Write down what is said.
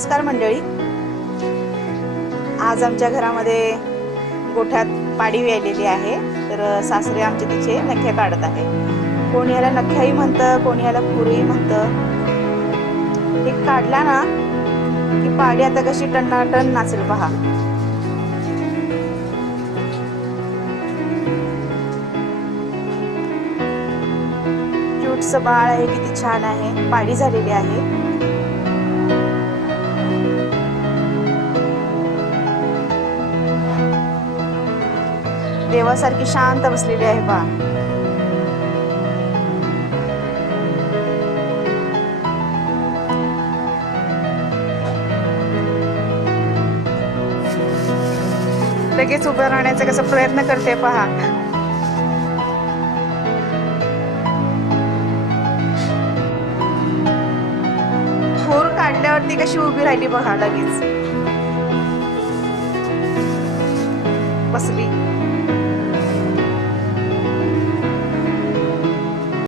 नमस्कार मंडळी. आज आमच्या घरामध्ये गोठ्यात पाडी आलेली आहे. तर सासरे आमचे तिचे नख्या काढत आहे कोणी याला नख्याही म्हणतं कोणी याला पुरीही म्हणतं. हे काढला ना की पाडी आता कशी टन्नाटन नाचेल पहा. क्यूटचं बाळ आहे किती छान आहे. पाडी झालेली आहे. देवासारखी शांत बसलेली आहे पहा लगेच उभं राहण्याचा कसा प्रयत्न करते पहा. खूर काढल्यावरती कशी उभी राहिली बघा लगेच. बसली.